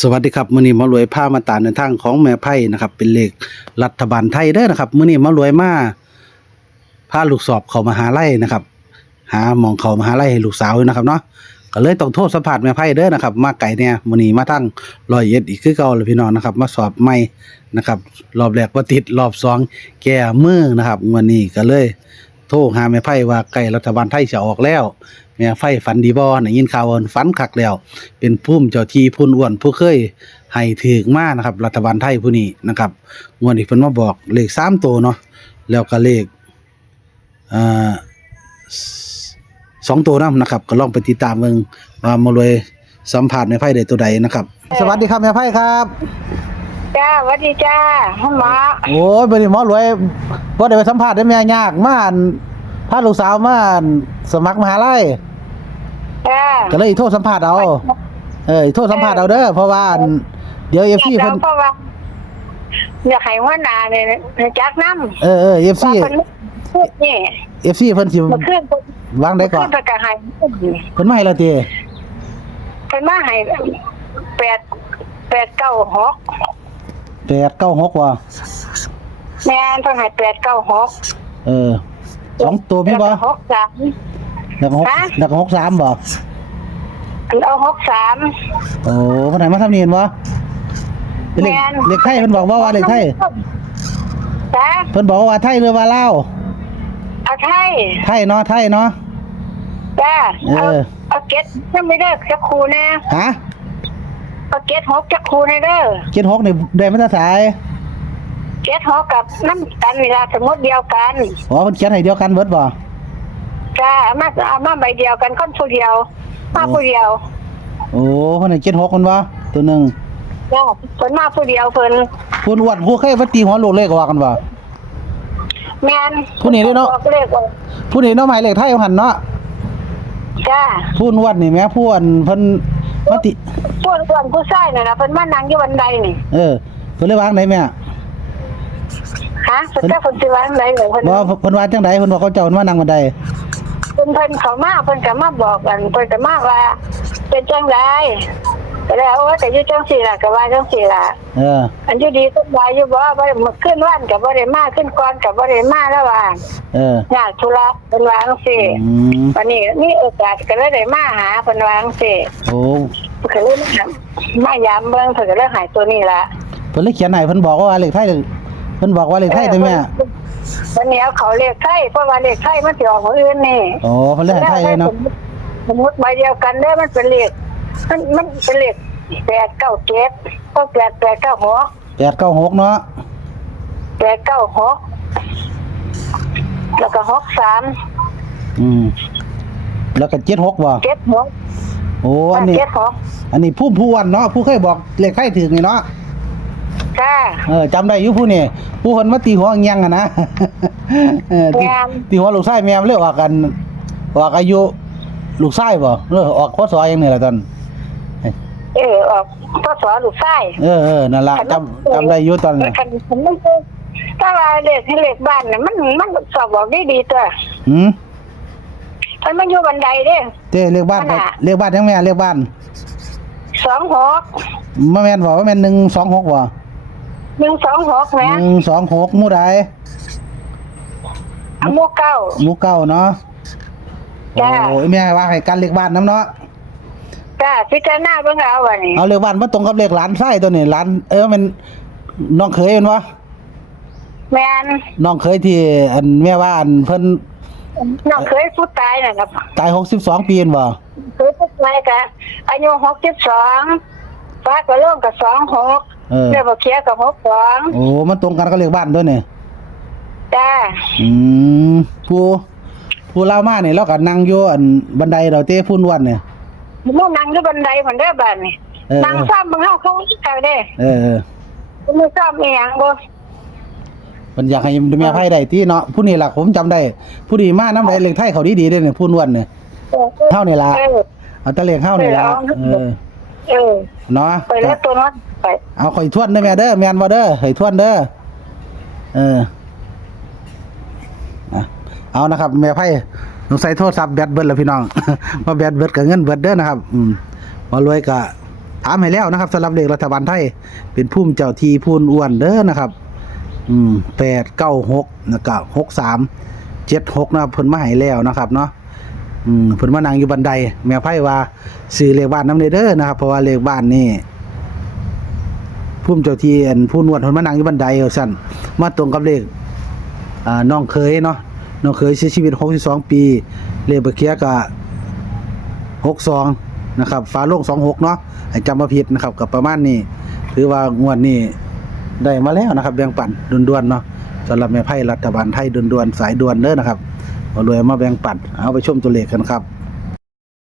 สวัสดีครับมื้อนี้หมารวยพามาตามในทางของแม่ไพ่นะครับเป็นเลขรัฐบาลไทยเด้อนะครับมื้อนี้หมารวยมาพาลูกสอบเข้ามหาลัยนะครับหาหมองเข้ามหาลัยให้ลูกสาวอยู่นะครับเนาะก็เลยต้องโทษสัมภาษณ์แม่ไพ่เด้อนะครับมาไกลเนี่ยมื้อนี้มาทาง101อีกคือเก่าเลยพี่น้องนะครับมาสอบใหม่นะครับรอบแรกบ่ติดรอบสองแก้มือนะครับวันนี้ก็เลยโทรหาแม่ไพ่ว่าใกล้รัฐบาลไทยจะออกแล้วแม่ไพ่ฝันดีบ่ได้ยินข่าวว่าฝันคักแล้วเป็นภูมิเจ้าที่พุ่นอ้วนผู้เคยให้ถึกมานะครับรัฐบาลไทยผู้นี้นะครับงวดนี้เพิ่นมาบอกเลข3ตัวเนาะแล้วก็เลขอ่า2ตัวนำนะครับก็ลองไปติดตามเบิ่งว่ามารวยสัมภาษณ์แม่ไพ่ได้ตัวใดนะครับสวัสดีครับแม่ไพ่ครับ จ้าสวัสดีจ้าพ่อหมอ โอ้ยบัดนี้หมอรวยบ่ได้ไปสัมภาษณ์ได้แม่ยากมาอั่นพาลูกสาวมาอั่นสมัครมหาลัย จ้า ก็เลยโทรสัมภาษณ์เอาโทรสัมภาษณ์เอาเด้อเพราะว่าอั่นเดี๋ยว FC เพิ่น เพราะว่าอยากให้หัวหน้าเนี่ยจักน้ำFC ว่าเพิ่นพูดนี่ FC เพิ่นสิ มาขึ้น วางได้ก่อน ขึ้นประกาศให้ เพิ่นมาให้แล้วติ เพิ่นมาให้896 896ว่ะ แม่นเพิ่นให้896 2ตัวพี่บ่ 63 แล้วก็63บ่ เอา63 โอ้เพิ่นให้มาทำนี่เห็นบ่เป็นเลขไทยเพิ่นบอกว่าเลขไทย จ้า เพิ่นบอกว่าไทยหรือว่าลาว เอาไทย ไทยเนาะจ้าเอาเก็ตยังไม่ได้จักครูแน่ ฮะ เอาเก็ต6จักครูแน่เด้อ 76นี่ได้มาแต่สาย เก็ต6กับน้ำกันเวลาสมมุติเดียวกัน อ๋อเพิ่นเขียนให้เดียวกันเบิดบ่ จ้าเอามาใบเดียวกันคนผู้เดียวมาผู้เดียว โอ้เพิ่นให้76มันบ่ตัวหนึง จ้าเพิ่นมาผู้เดียวเพิ่น ผู้อ้วนผู้เคยมาตีหัวโลกเลขว่ากันบ่ แม่น ผู้นี้ด้วยเนาะ บอกเลขว่า ผู้นี้เนาะหมายเลขไทยหั่นเนาะ จ้า ผู้อ้วนนี่แม่ผู้อ้วนเพิ่นมาติ ผู้อ้วนผู้ชายน่ะนะเพิ่นมานั่งอยู่บันไดนี่ เพิ่นเลยวางไหนแม่ ฮะเพิ่นจะเพิ่นสิวางไหนเลยเพิ่น บ่เพิ่นว่าจังไดเพิ่นบอกเขาเจ้ามานั่งบันได เพิ่นเข้ามาเพิ่นก็มาบอกกันเพิ่นก็มาว่าเป็นจังไดก็แล้วว่าแต่อยู่จังซี่ล่ะก็ว่าจังซี่ล่ะ อันอยู่ดีสบายอยู่บ่บ่ได้ขึ้นวันก็บ่ได้มาขึ้นก่อนก็บ่ได้มาแล้วว่าอยากธุระเพิ่นว่าจังซี่วันนี้มีโอกาสก็เลยได้มาหาเพิ่นว่าจังซี่ โอ้ ก็เลยมายามเบิ่งเพิ่นก็เลยหายตัวนี้ล่ะ เพิ่นเลยเขียนให้เพิ่นบอกว่าเลขไทยเพิ่นบอกว่าเลขไทยได้แม่ วันนี้เอาเขาเลขไทยเพราะว่าเลขไทยมันสิออกมื้ออื่นนี่ อ๋อเพิ่นเลยให้ไทยเลยเนาะ สมมุติใบเดียวกันเด้อมันเป็นเลขมันเป็นเลข897ก็8896 896เนาะ 896แล้วก็63 แล้วก็76บ่ 76 โอ้อันนี้ผู้อ้วนเนาะผู้เคยบอกเลขไทยถึงนี่เนาะ จ้า จำได้อยู่ผู้นี่ผู้เพิ่นมาตีหัวเงียงอ่ะนะตีหัวลูกชายแม่มันเลยออกกันออกอายุลูกชายบ่หรือออกพศอย่างนี้ล่ะตอน ออกพศลูกชาย นั่นล่ะจำได้อยู่ตอนนั้น คันมันคือถ้าว่าเลขบ้านน่ะมันสอบบอกดีๆตัวมันอยู่บันไดเด้ เลขบ้านยังแม่เลขบ้าน26บ่แม่นบ่แม่น126บ่126แม่126หมู่ใดหมู่เก้า หมู่เก้าเนาะ จ้า โอ้ยแม่ว่าให้กันเลขบ้านนำเนาะ จ้าพิจารณาเบิ่งเอาว่านี่ เอาเลขบ้านมาตรงกับเลขหลานชายตัวนี้หลานมันน้องเขยแม่นบ่ แม่น น้องเขยที่อันแม่ว่าอันเพิ่น น้องเคยผู้ตายน่ะครับ ตาย62ปีนบ่ เคยผู้ตายก็อายุ62ฟ้าก็ลงก็26แล้วบ่เคียก็62 โอ้มันตรงกันกับเลขบ้านด้วยนี่ จ้า ผู้เล่ามานี่เราก็นั่งอยู่อันบันไดเราเต้พุ่นวันเนี่ย มันนั่งอยู่บันไดเหมือนเด้อบ้านนี่นั่งซ้ำบังเฮาเขาเด้มันซ้ำอีหยังบ่ มันอยากให้แม่ไผได้ติเนาะผู้นี้ล่ะผมจำได้ผู้ดีมานำได้เลขไทยเขาดีๆเด้นี่พุ่นวันเนี่ยเฮานี่ล่ะเอาแต่เลขเฮานี่ล่ะเนาะ ไปแล้วตัวนั้นไป เอาข่อยทวนเด้อแม่เด้อแม่นบ่เด้อให้ทวนเด้อเอานะครับแม่ไผต้องใส่โทรศัพท์แบตเบิดแล้วพี่น้อง มาแบตเบิดก็เงินเบิดเด้อนะครับมารวยก็ ถามให้แล้วนะครับสำหรับเลขรัฐบาลไทยเป็นภูมิเจ้าที่พูนอ้วนเด้อนะครับ896แล้วก็6376นะครับเพิ่นมาให้แล้วนะครับเนาะเพิ่นมานั่งอยู่บันไดแม่ไผว่าซื้อเลขบ้านนำเด้อนะครับเพราะว่าเลขบ้านนี่ภูมิเจ้าที่ผู้นวดเพิ่นมานั่งอยู่บันไดว่าซั่นมาตรงกับเลขน้องเคยเนาะน้องเคยเสียชีวิต62ปีเลขบักเขียก็62นะครับฝาโลง26เนาะให้จำบ่ผิดนะครับก็ประมาณนี้ถือว่างวดนี้ได้มาแล้วนะครับแบ่งปันด่วนๆเนาะสำหรับแม่ไพ่รัฐบาลไทยด่วนๆสายด่วนเด้อนะครับเอารวยมาแบ่งปันเอาไปชมตัวเลขกันครับ